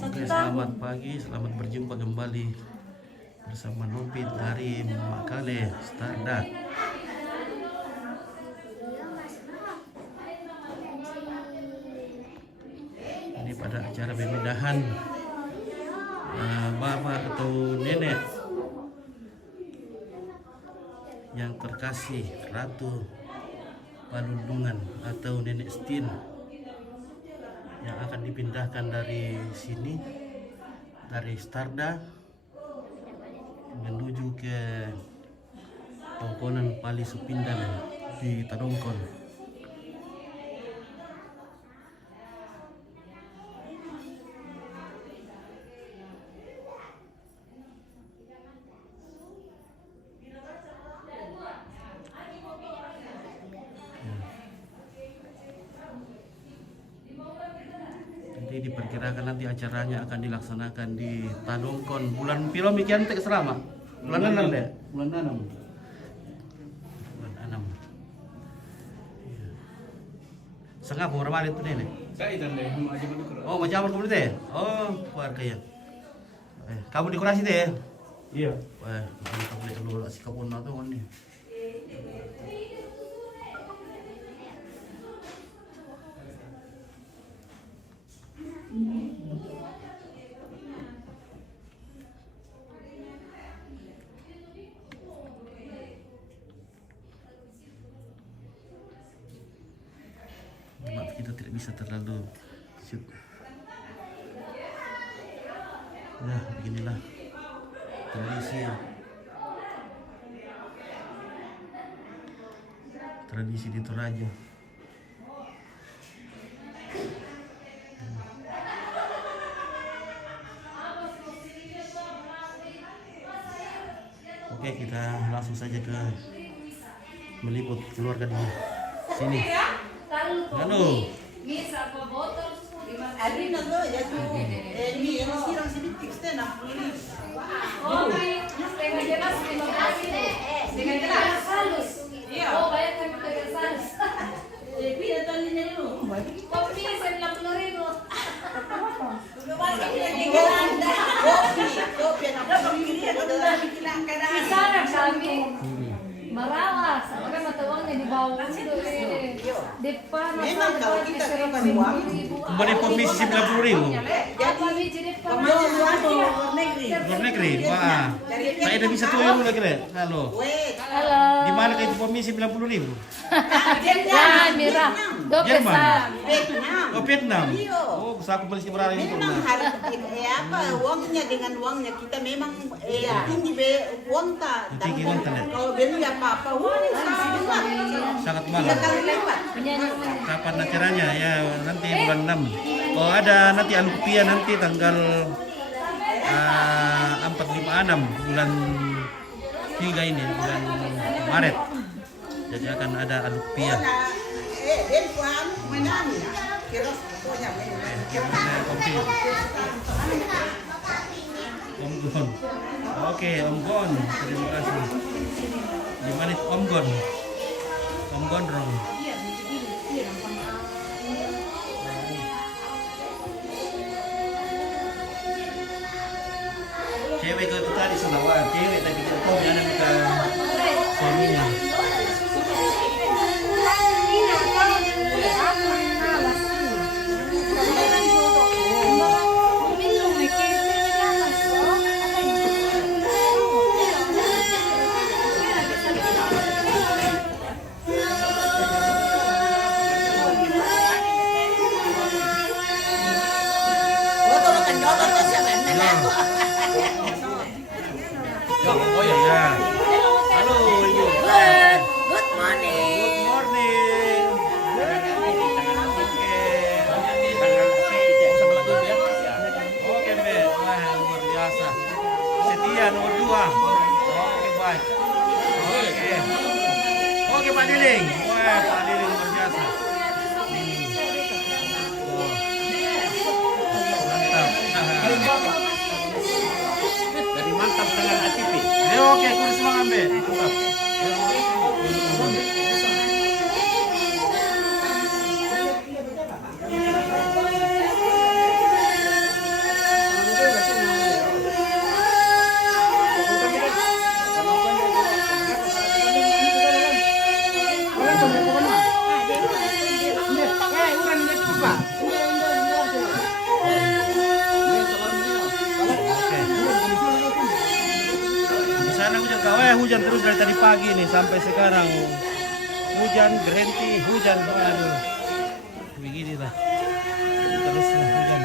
Oke, selamat pagi, selamat berjumpa kembali bersama Nobit dari Makale Starda. Ini pada acara pemindahan bapak atau nenek yang terkasih Ratu Palundungan atau Nenek Stin yang akan dipindahkan dari sini, dari Starda menuju ke Tongkonan Pali Supindang di Tadongkon. Jadi diperkirakan nanti acaranya akan dilaksanakan di Tadongkon bulan piro mikian tek selama bulan 6 deh, bulan 6. Bulan 6. Iya. Sengap orang mana itu nih? Saya dan deh, mau aja mana kurang. Oh, macam apa deh? Oh, keluarga ya. Kamu dekorasi deh. Iya. Wah, kamu lihat dulu si kebun atau kan nih. Kita tidak bisa terlalu shoot. Ya, beginilah tradisi di Toraja. Oke, kita langsung saja ke meliput keluarga di sini. Halo. Marawas, apa mata uangnya di bawah itu depan memang kalau kita terima uang Kembali komisi 90.000. apa biji depan luar negeri. Luar negeri. Wah. Saya udah bisa tuh yang lagi deh. Halo. halo Di mana itu komisi 90.000? ya Mira Jerman. Vietnam. Oh, Vietnam. Iya. Oh, bisa aku beli seberapa itu. Memang harus uangnya dengan uangnya kita memang tinggi uang tak. Tinggi uang tak, ya? Kalau beli apa-apa, Sangat tiga mahal. kali lipat. Kapan acaranya? Ya, nanti bulan 6. Oh, ada nanti Alupia nanti tanggal 4, 5, 6 bulan 3 ini, bulan Maret. Jadi akan ada Alupia. Om Gon. Oke, Om Gon. Terima kasih. Di mana itu Om Gon? Om Gondrong. Cewek itu tadi sudah cewek tapi kita tahu dia ada suaminya. Oh ya. Halo, Ibu. good morning Good morning. Oke, Be. Wah, luar biasa. Setia nomor 2. Oke, baik. Oke. Oke, Pak Diling. Wah, Pak Diling luar biasa. Mantap. Dari mantap dengan ATP. Oke, kurang semangat. hujan terus dari tadi pagi nih sampai sekarang. Hujan berhenti, hujan. Aduh. Begini lah. Terus hujan.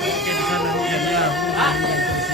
Oke, di sana hujan ya. Hujan terus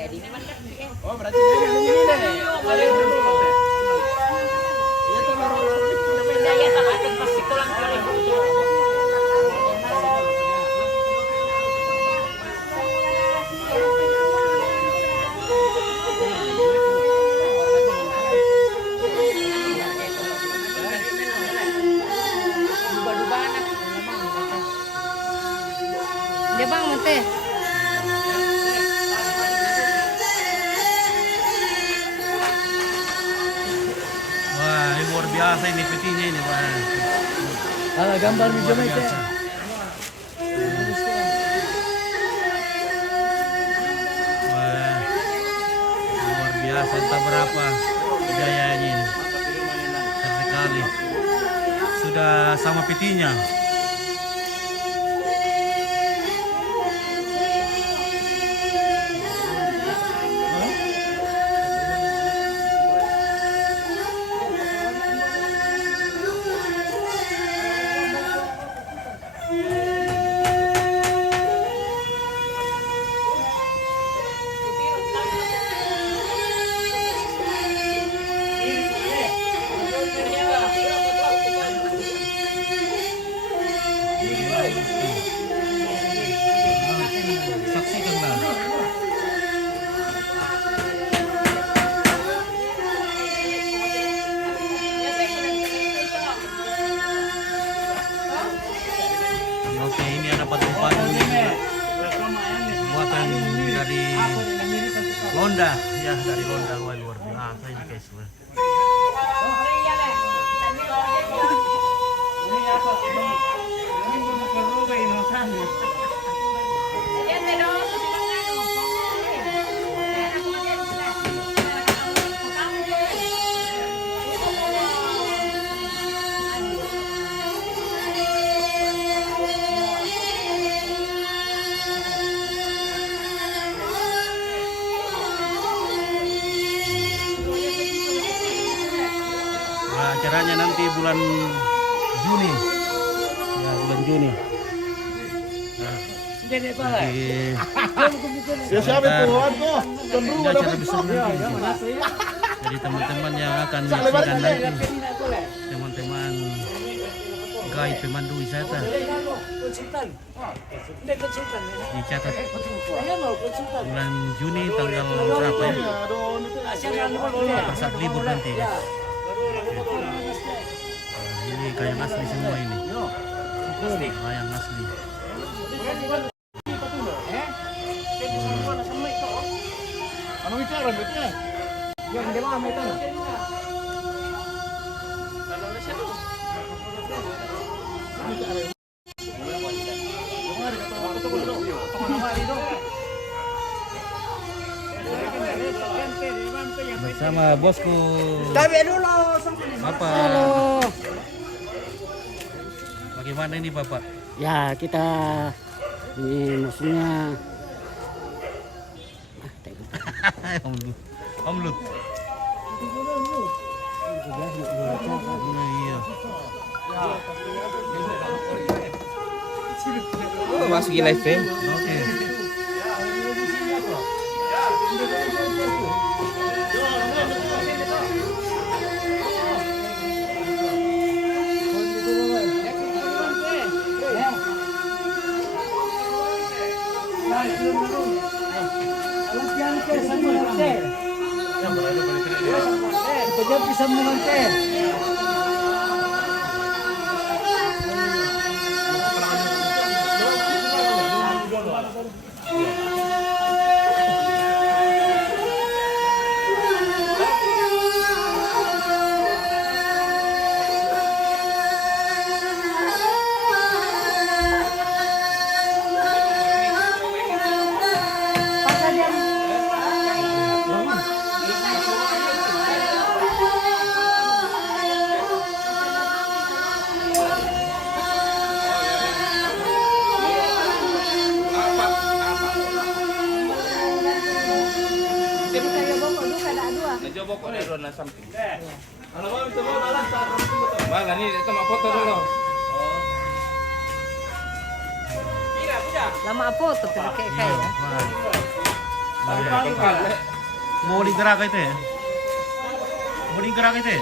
ini. Oh, berarti dia yang ini deh. Balik dulu. Iya tuh baru Daya tak akan pasti pulang kali. Dia bang mete. Wah, ini luar biasa ini petinya ini, Pak. Ala gambar video Luar biasa. Wah, luar biasa, entah berapa jayanya ini. Besar sekali. Sudah sama petinya. Saksikanlah. Oke, ini ada patung-patung buatan dari Londa, ya dari Londa. Wah, luar biasa ini guys. ini apa? Ini perlu kayak inosan. Nah, acaranya nanti bulan Juni. Ya, bulan Juni. Jadi apa? Di Ya siapa itu? Waduh, ini acara besar nanti. Jadi teman-teman yang akan menyaksikan nanti, teman-teman guide pemandu wisata, dicatat bulan Juni tanggal berapa ya? Pada saat libur nanti. Nah, ini kayak asli semua ini. Kayak asli. Ano bicara rambutnya? Yang dia mah itu. Bersama bosku. Tapi dulu. Bapak. Halo. Bagaimana ini Bapak? Ya kita ini maksudnya Omlut. Iya. Oh, masuk live stream. Oke. Pejat bisa mengantar. sebelah samping. Malah nih kita mau foto dulu. Lama apa tuh kayak Iya, Pak. Mau digerak itu ya? Mau digerak itu ya?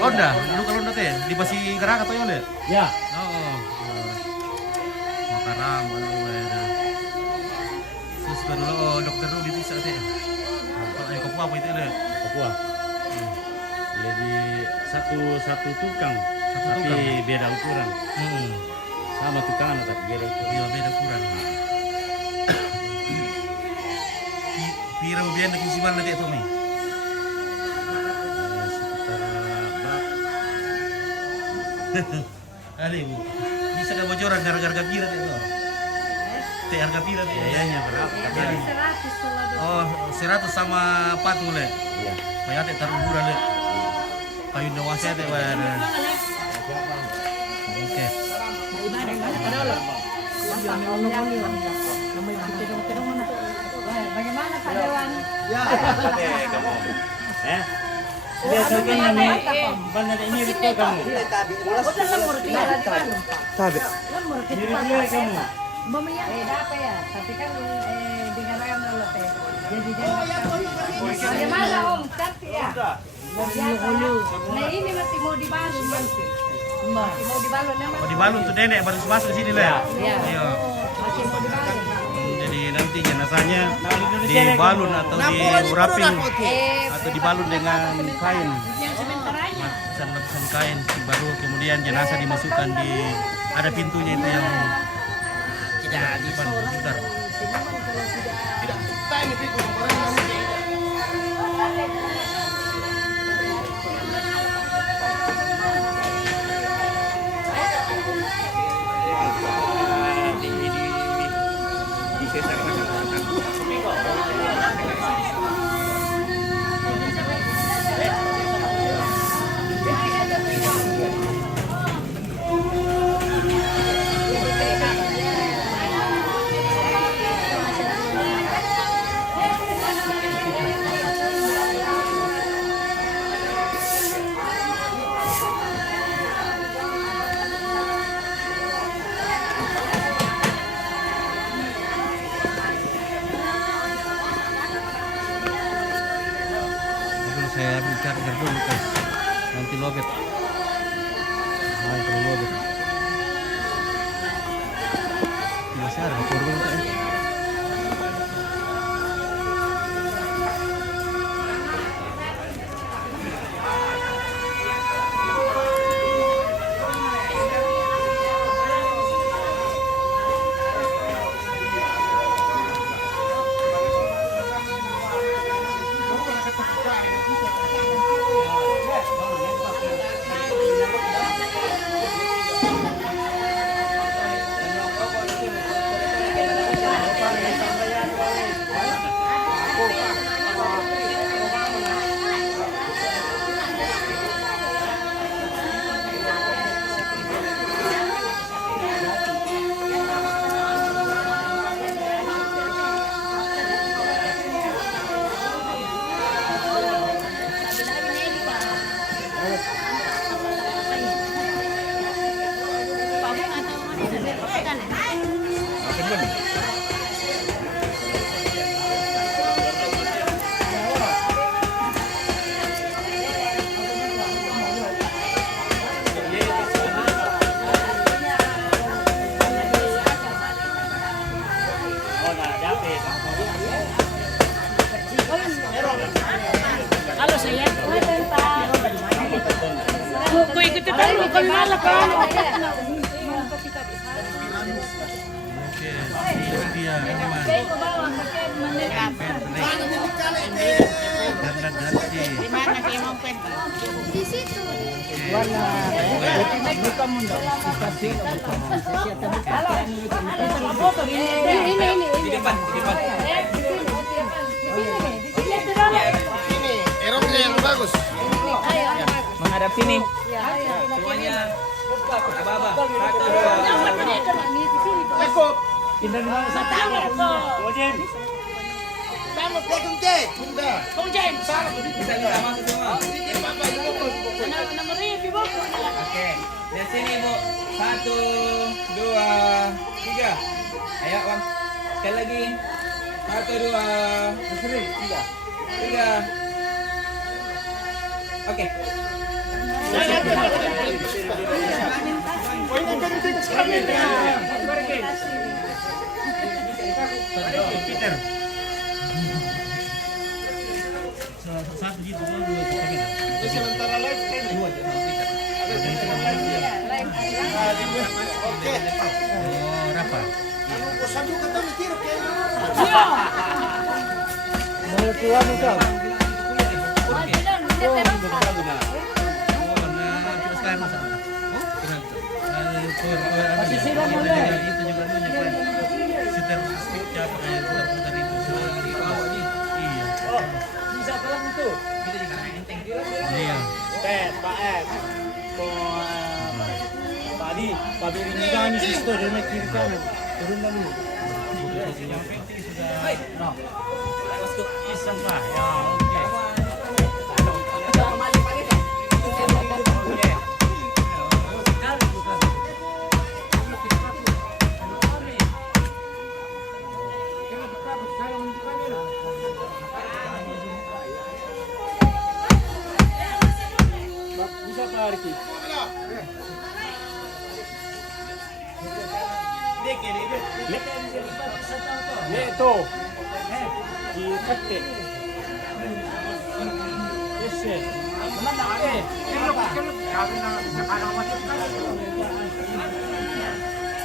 Londa, luka londa teh, di pasi gerak atau ya? Ya. Oh. Makaram, suster lo dokter lo di bisa teh. Kalau apa itu deh? Papua. Jadi satu tukang, Satu tapi tukang. beda ukuran. Sama tukang tapi beda ukuran. Iya beda kurang. Pira biar nak isi mana dia tu ni? Ada ibu. Bisa ada bocoran gara-gara pira dia tu. Teh harga pira dia. Biayanya berapa? Jadi, 100 kalau oh 100 sama 40 le. Iya. Kayak teh taruh murah le. Kayu dewasa teh bayar. Oke. Bagaimana Pak Dewan? Biasanya nih, benar ini ritual kamu. Tabe. Ritual kamu. Mamanya apa ya? Tapi kan digarayan dulu teh. Jadi jangan. Bagaimana Om? Cantik ya? Nah ini masih mau dibalun masih. Masih mau dibalun ya Mas? Mau dibalun tuh nenek baru masuk ke sini le. Iya. Iya. Masih mau dibalun. Jadi nanti jenazahnya dibalun atau diurapin atau dibalun dengan kain. Lapisan kain baru kemudian jenazah dimasukkan di ada pintunya itu yang tidak depan sebentar. Saya bicara dulu guys, nanti lobet. Nah, kalau lobet. Masih ada korban kan? Halo saya. Ku ikut kita dulu kan malah kan. Oke, ini dia teman. Di mana dia mau pen? Di situ. Ini. Di depan. Erongnya yang bagus. Menghadap sini. Semuanya. Abah. Pindah di mana satu? Ojen. Kumjen. Bisa kita masuk semua. Nomor ini bu. Oke, dari sini Bu. 1, 2, 3. Ayo Bang. Sekali lagi. 1, 2, 3. 3. Oke. Peter. Satu gitu, dua kamera. Sementara live kan dua. Oke. Oh, rapa. Satu kata mikir kayak Mau keluar nih, Bisa pelan itu. Kita juga enteng. Iya. Pak F. Tadi, Pak Beri juga nih sister, dia naik kiri kanan. Turun dulu. Isang pa. Ya, oke. Bisa Pak Arki. Itu. Dikete. Yes.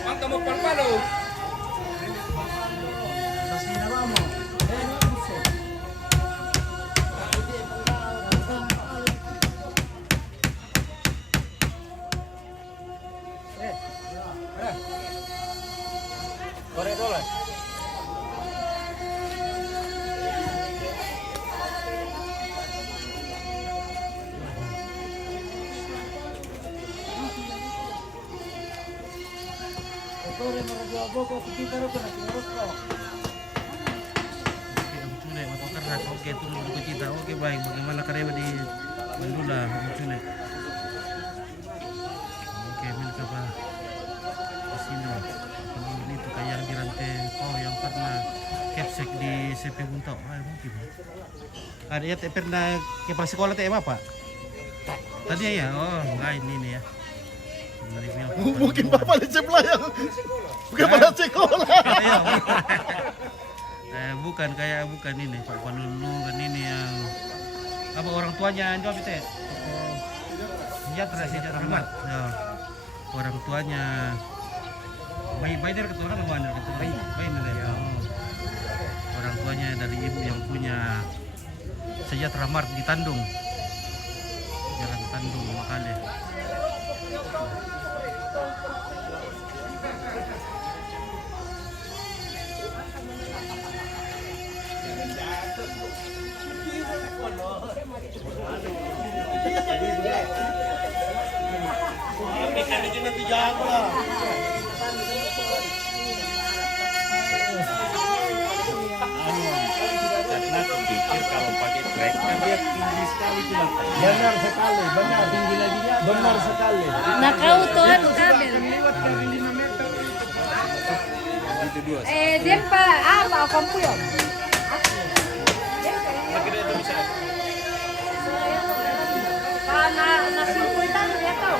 Bang, kamu palo. Korek dulu. Oke, turun buku cita. Oke, baik. Bagaimana karya di Bandula, Cune? Oke, milik apa? Di sini. Kemudian itu kayak yang di rantai. Oh, yang pernah capsek di CP Buntau. Ah, mungkin. Ada ya pernah ke sekolah teh apa? Tadi ya. Oh, lain ini ya. mungkin Bapak di yang bukan pada sekolah. Bukan kayak bukan ini Pak Palulu kan ini yang apa orang tuanya jawab itu ya. Sejahtera amat. Ya. Orang tuanya bayi dari keturunan apa dari keturunan? Bayi dari ya. Orang tuanya dari ibu yang punya Sejahtera Mart di Tandung. Jalan Tandung Makale. Pikir kalau pakai track kan dia tinggi sekali tuh. Benar sekali, benar tinggi lagi dia. Benar sekali. Nakau tuan kabel. Dia pa apa kampu yo? Karena nasi kuitan dia tahu.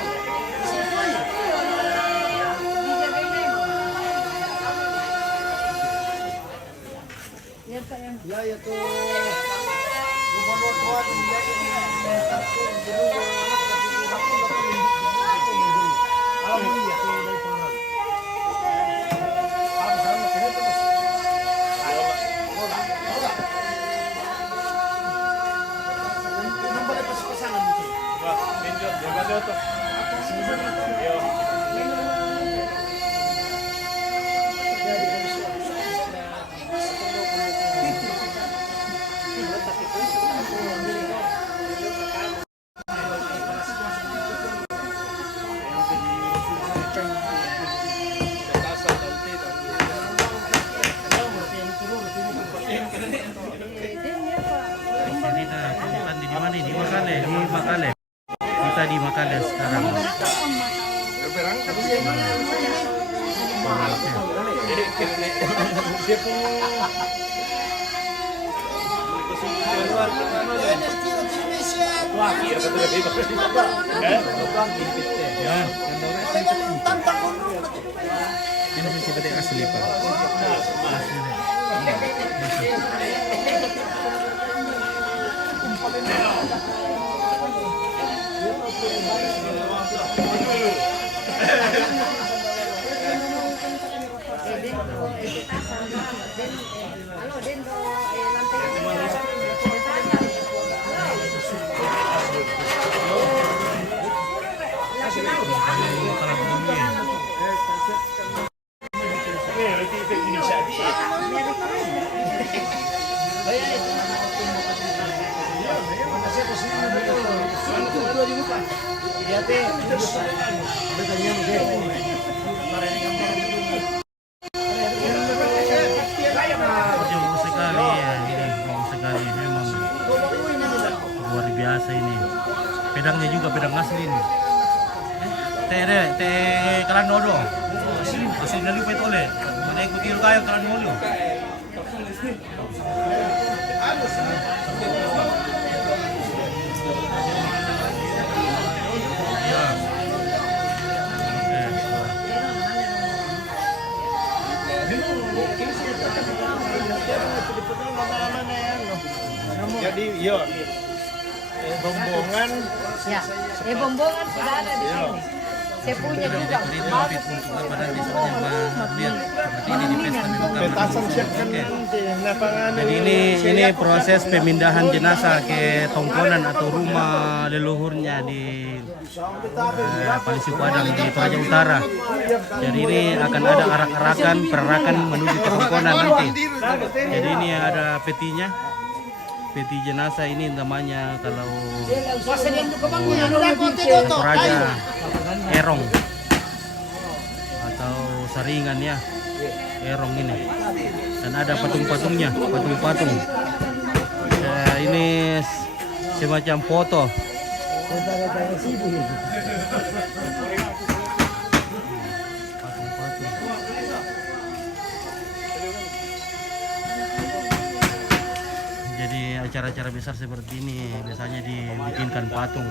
Ya ya tuh. Gubernur tuan ini satu dulu. Alhamdulillah tuh dari Pangkal. Sama kena terus. Nampak lepas pasangan itu. Wah, pinjol, jaga tuh. Yo. Makale. Kita di Makale sekarang. Wah, iya betul Ini seperti asli Pak. Bagus sekali ya, ini bagus sekali memang luar biasa ini. Pedangnya juga pedang asli ini. Teh kalan dodo. Asli dari petole. Mana ikuti kayak kalan dodo. Jadi, yo, bombongan. Ya, bombongan sudah ada di sini. Saya punya juga. Bagus sih. Petasan siapkan nanti lapangan. Jadi ini proses pemindahan jenazah ke tongkonan atau rumah leluhurnya di Palisi Padang di Toraja Utara. Jadi ini akan ada arak-arakan perarakan menuju ke tongkonan nanti. Jadi ini ada petinya. Peti jenazah ini namanya kalau Toraja Erong atau saringan ya, Erong ini. Dan ada patung-patungnya, patung-patung. Ini semacam foto. Jadi acara-acara besar seperti ini biasanya dibikinkan patung.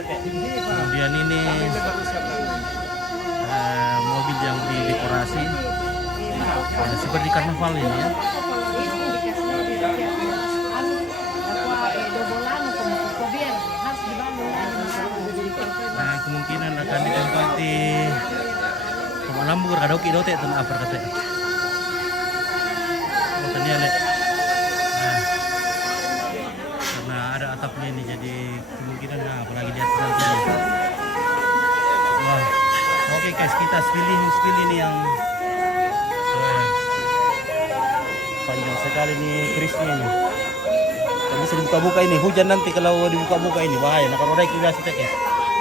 Kemudian ini mobil yang didekorasi seperti karnaval ini ya. Nah, kemungkinan akan ditempati Lambur kadoki dote tan apa kata. Oh tanya le. Nah, karena ada atapnya ini jadi kemungkinan apalagi di atas nanti. Wah, oke guys kita spilling nih yang panjang sekali nih krisnya nih. Tapi bisa dibuka-buka ini hujan nanti kalau dibuka-buka ini bahaya. Nah kalau udah biasa cek ya.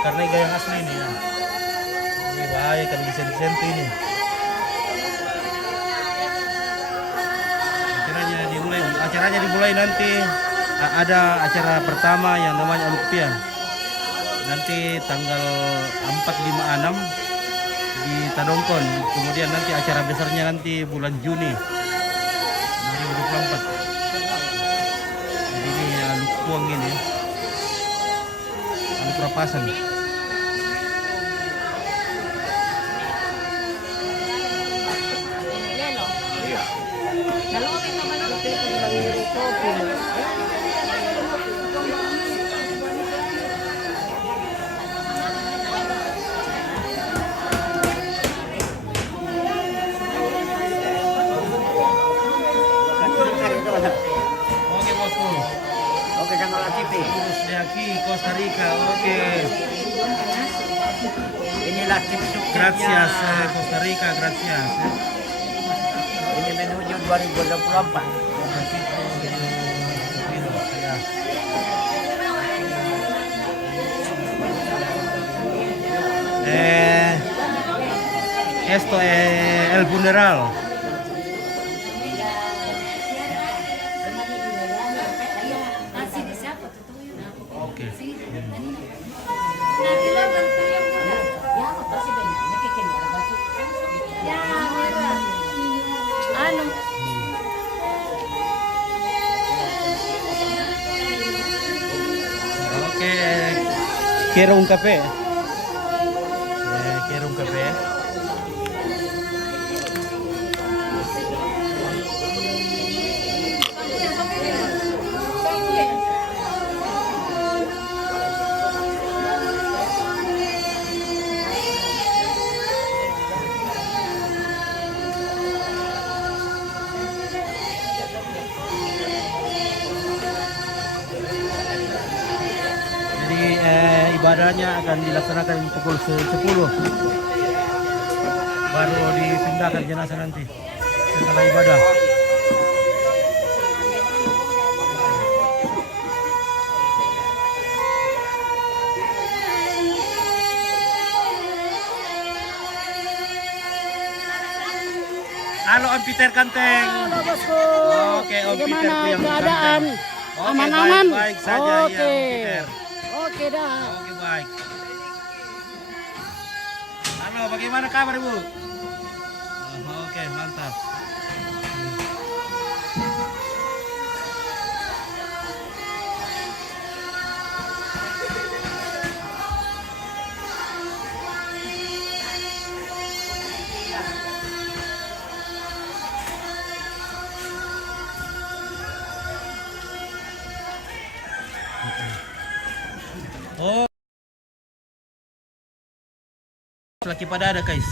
Karena gaya yang asli ini ya. Bahaya kan bisa disenti ini. Acaranya dimulai nanti ada acara pertama yang namanya Alukpian. Nanti tanggal 4, 5, 6 di Tadongkon. Kemudian nanti acara besarnya nanti bulan Juni 2024. Jadi ini Alukpuang ini. Aluk Rapasan. Oke bosku. Oke, channel ACP. Terus dari Costa Rica. Oke. Inilah tim suksesnya. Gracias Costa Rica, gracias. Ini menuju 2024. Esto es el funeral. Kerong Cafe. Kerong Cafe. Jadi ibadahnya akan dilaksanakan pukul 10. Baru dipindahkan jenazah nanti setelah ibadah. Halo Om Peter Kanteng. Halo bosku. Oke, Om Peter Bagaimana yang keadaan? Oke, Aman-aman? baik saja ya, Om Oke. Peter. Oke dah. Oke, baik. Halo, bagaimana kabar Ibu? Oke, mantap. Oh, lagi pada ada guys.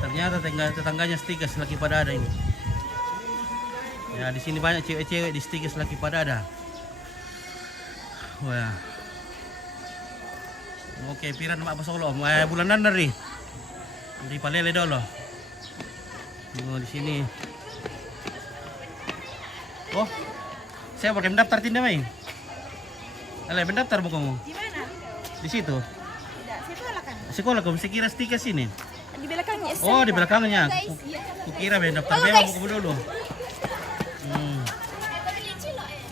Ternyata tetangganya Stikas lagi pada ada ini. Ya di sini banyak cewek-cewek di Stikas lagi pada ada. Wah. Oke, piran mak pasolo. Bulanan dari. Di Palele dulu. Oh, di sini. Oh, saya pakai mendaftar tindak main. Alay, mendaftar mau kamu? Di mana? Di situ. Tidak, sekolah kan? Sekolah kamu sekira Stikas sini. Di belakangnya. Oh, di belakangnya. Kukira mendaftar memang kamu dulu.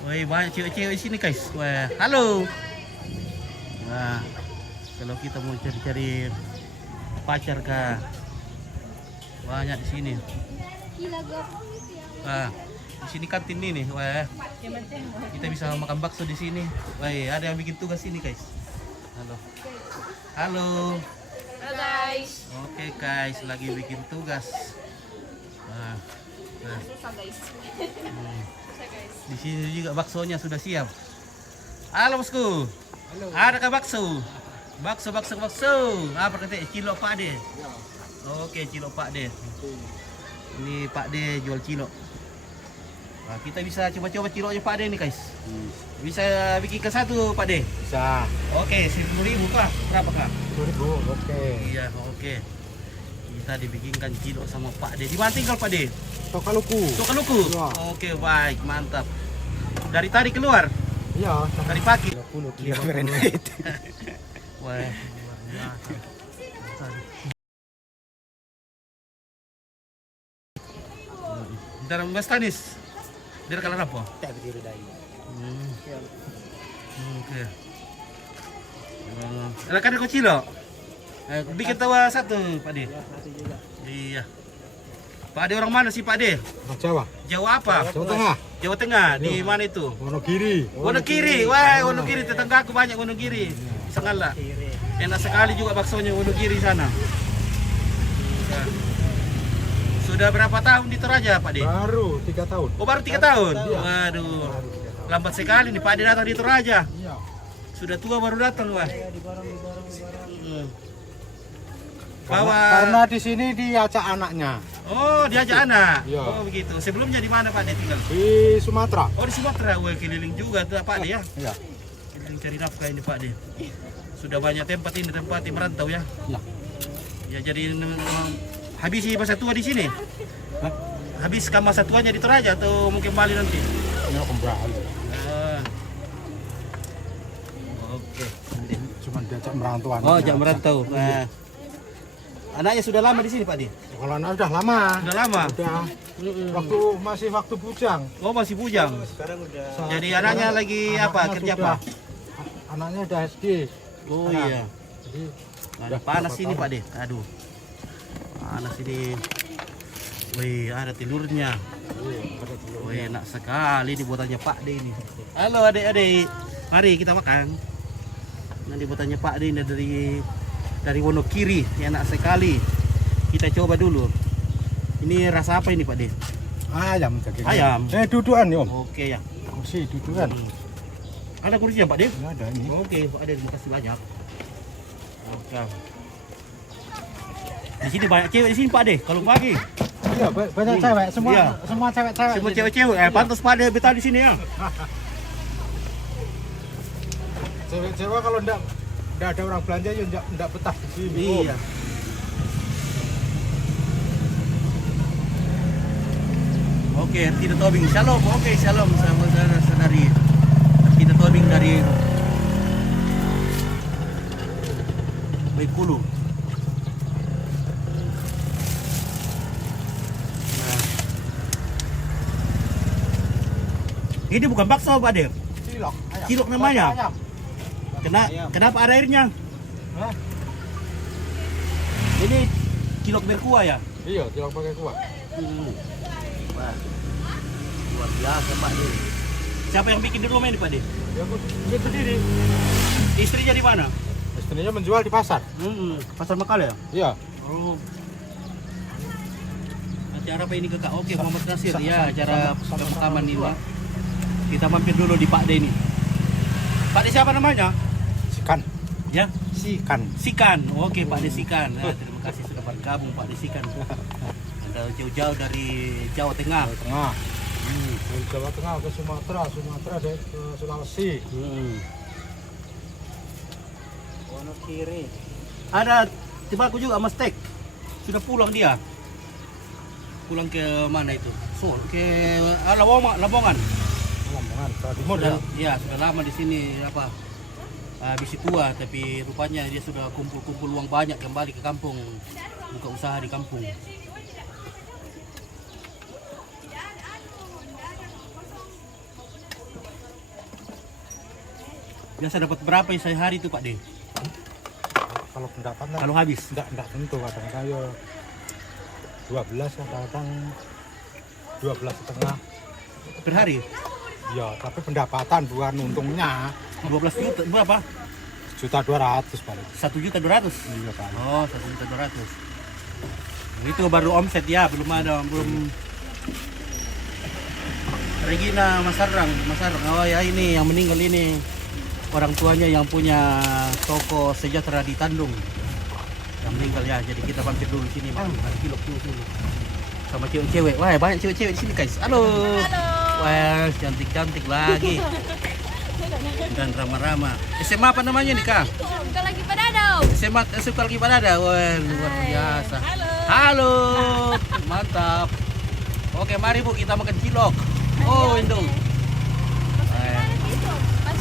Woi, banyak cewek-cewek sini guys. Wah, halo. Nah, kalau kita mau cari-cari pacar kah? Banyak di sini. Wah, di sini kantin ini. Wah, kita bisa makan bakso di sini. Wah, ada yang bikin tugas sini guys. Halo. Halo. Halo guys. Oke guys, lagi bikin tugas. Nah, Susah guys. di sini juga baksonya sudah siap. Halo bosku. Halo. Adakah bakso? Bakso. Apa katanya? Cilok Pak De. Oke, cilok Pak De. Ini Pak De jual cilok. Nah, kita bisa coba-coba ciloknya Pak De nih guys. Bisa bikin ke satu Pak De? Bisa. Oke, 10.000 kah? Berapa kah? 10.000, oke. Iya, oke. Kita dibikinkan cilok sama Pak De. Di mana tinggal Pak De? Tokaluku. Tokaluku? Iya. Oke, baik, mantap. Dari tadi keluar? Iya. Dari pagi? 50. Wah. Dari Mas Tanis? Dari kalau apa? Tak berdiri dari. Oke. Kan kau cilok? Bikin tawa satu, Pak De. Iya. Pak De orang mana sih Pak De? Orang Jawa. Jawa apa? Jawa Tengah. Jawa Tengah. Di mana itu? Wonogiri. Wonogiri. Wah, Wonogiri tetangga aku banyak Wonogiri. Sangatlah. Enak sekali juga baksonya Wonogiri sana. Sudah berapa tahun di Toraja, Pak De? Baru 3 tahun. Oh, baru 3 tahun? Waduh. Lambat sekali nih Pak De datang di Toraja. Iya. Sudah tua baru datang, wah. Karena di sini diajak anaknya Oh, diajak anak. Iya. Oh, begitu. Sebelumnya di mana Pak De tinggal? di Sumatera. Oh, di Sumatera. Wah, keliling juga tuh Pak De ya. Iya. Keliling cari nafkah ini Pak De. Sudah banyak tempat ini tempat yang merantau ya. Iya. Ya jadi memang habis masa tua di sini. Hah? Habis masa tuanya di Toraja atau mungkin Bali nanti? Ya kembali. Ah. Oke. Cuma diajak merantau anaknya. Oh, jangan merantau. Nah. Anaknya sudah lama di sini Pak De? Kalau anak udah lama. Sudah lama. Udah. Waktu bujang. Oh, masih bujang. Jadi anaknya lagi apa? Kerja apa? Anaknya udah SD. Oh Nah, iya. Jadi Ada panas ini Pak De. Aduh. Panas ini. Wih, ada telurnya. Wih, enak sekali dibuatannya Pak De ini. Halo adik-adik. Mari kita makan. Nanti bertanya Pak De ini dari Wonokiri, enak sekali. Kita coba dulu. Ini rasa apa ini Pak De? Ayam daging. Ayam. Dudukan nih Om. Oke ya. Kursi dudukan. Ada kursinya Pak De? Ada ini. Oke, Pak De, terima kasih banyak. Oke. Di sini banyak cewek di sini Pak De. Kalau pagi, Iya, banyak cewek, semua Iya. semua cewek-cewek. semua sini. cewek-cewek. Pantas Pak De betah di sini ya. Cewek-cewek kalau enggak ada orang belanja ya enggak betah di sini. Iya. Oke, tidak tobing. Shalom. Oke, shalom saudara-saudari. Tidak tobing dari Bengkulu. Nah. Ini bukan bakso, Pak De. Cilok. Ayam. Cilok namanya? Ayam. Kenapa ada airnya? Hah? Ini cilok berkuah ya? Iya, cilok pakai kuah. Wah, luar biasa Pak De. Siapa yang bikin di rumah ini Pak De? Ya aku bikin sendiri. Istrinya di mana? Istrinya menjual di pasar. Pasar Makal ya? Iya. Oh. Acara apa ini kakak? Oke, Muhammad Nasir ya, acara pemakaman ini. Kita mampir dulu di Pak De ini. Pak De siapa namanya? Sikan. Ya, Sikan. Sikan. Oke, Pak De Sikan. Nah, terima kasih sudah bergabung Pak De Sikan. Anda jauh-jauh dari Jawa Tengah. Jawa Tengah. Dari Jawa Tengah ke Sumatera, Sumatera ke Sulawesi. Wonokiri. Ada tiba aku juga Mas Tek. Sudah pulang dia. Pulang ke mana itu? Ke Lamongan. Lamongan, Jawa Timur ya. Sudah lama di sini apa? Bisi tua, tapi rupanya dia sudah kumpul-kumpul uang banyak kembali ke kampung, buka usaha di kampung. Biasa dapat berapa sehari itu Pak De? Kalau pendapatan Kalau habis? enggak tentu, kadang-kadang ya 12, kadang-kadang 12,5. Per hari? Ya, tapi pendapatan bukan untungnya. 12 juta berapa? 1.200.000 paling. 1.200.000. Iya kan. Oh, 1.200.000. Itu baru omset ya, belum Regina Masarang. Oh ya, ini yang meninggal ini orang tuanya yang punya toko sejahtera di Tandung. Yang meninggal ya, jadi kita mampir dulu sini, Bang. Ada kilo sini. Sama cewek-cewek. Wah, banyak cewek-cewek di sini, guys. Halo. Wah, cantik-cantik lagi. Dan ramah-ramah. SMA apa namanya nih, Kak? Suka lagi pada dong. SMA suka lagi pada ada. Wah, luar biasa. Halo. Mantap. Oke, mari Bu, kita makan cilok. Oh, Indung.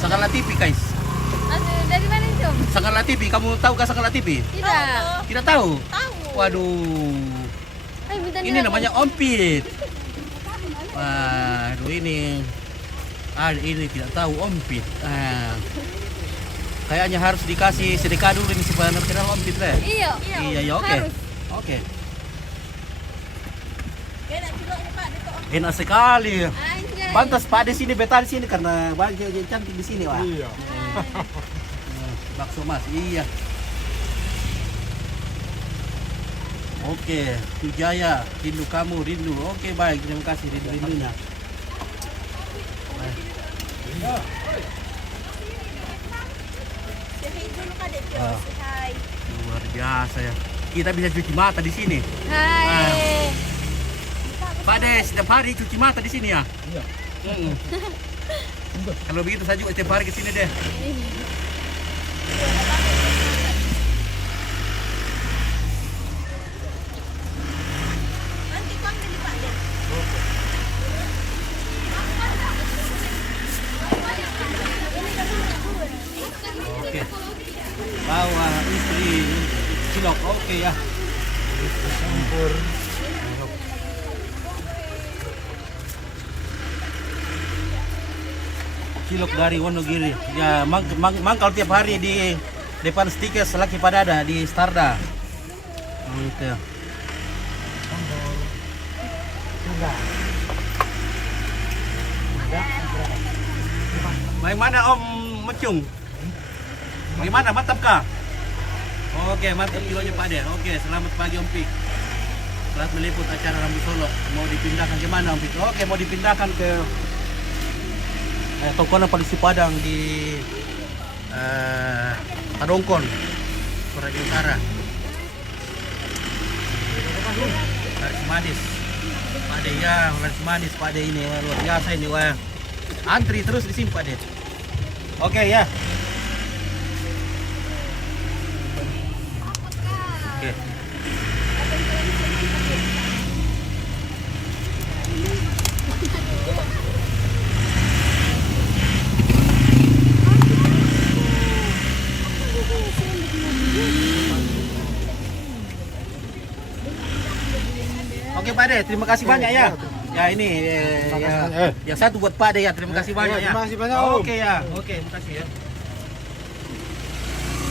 Sangat Latifi, guys. Dari mana itu? Sangat Latifi, kamu tahu kah Sangat Latifi? Tidak. Tidak tahu? Tahu. Waduh. Ini namanya ompit. Waduh, ini tidak tahu ompit. Kayaknya harus dikasih sedekah dulu ini supaya kenal ompit deh. Iya. Iya, ya oke. Oke. Enak sekali. Pantas Pak di sini betah di sini karena banyak cewek cantik di sini, Wah. Iya. Bakso Mas, iya. Oke, Tujaya, rindu kamu, rindu. Oke, baik, terima kasih rindunya. Luar biasa ya. Kita bisa cuci mata di sini. Hai. Pak De, setiap hari cuci mata di sini ya? Iya. Kalau begitu saya juga setiap hari ke sini deh. Oke. Bawa istri cilok, oke ya. Campur. Cilok dari Wonogiri. Ya, mangkal tiap hari di depan stiker Selaki Padada di Starda. Gitu. Bagaimana Om Mecung? Bagaimana? Mantap kah? Oke, mantap kilonya Pak De. Oke, selamat pagi Om Pik. Telah meliput acara Rambu Solo. Mau dipindahkan ke mana Om Pik? Oke, mau dipindahkan ke Tongkonan Polisi Padang di Tadongkon, Toraja Utara. Laris manis. Pak De ya, laris manis Pak De ini luar biasa ini wah. Antri terus di sini Pak De. Oke ya. Oke. Oke Pak De, terima kasih banyak ya. Ya ini yang satu buat Pak De ya, terima kasih banyak ya. Terima kasih banyak, Om. Oke ya, oke, terima kasih ya.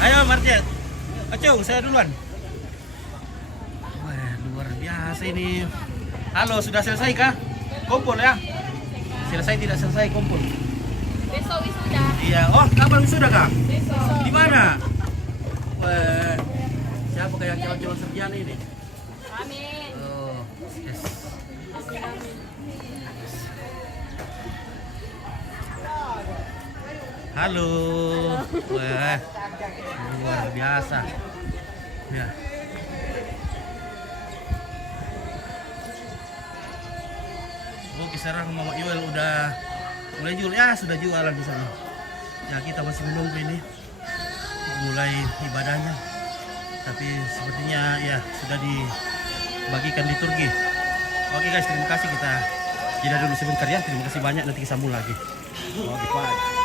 Ayo Marjet, Acung, saya duluan. Wah, luar biasa ini. Halo, sudah selesai kah? Kumpul ya? Selesai tidak selesai kumpul? Besok wisuda. Iya, oh kapan sudah kah? Besok. Di mana? Wah, siapa kayak calon-calon sarjana ini? Amin. Oh, yes. Halo. Wah, luar biasa. Ya. Oke, sekarang Mama Yuel udah mulai jual ya, sudah jualan di sana. Ya, kita masih menunggu ini mulai ibadahnya. Tapi sepertinya ya sudah dibagikan liturgi. Oke guys, terima kasih, kita jeda dulu sebentar ya. Terima kasih banyak, nanti kita sambung lagi. Oke, Pak.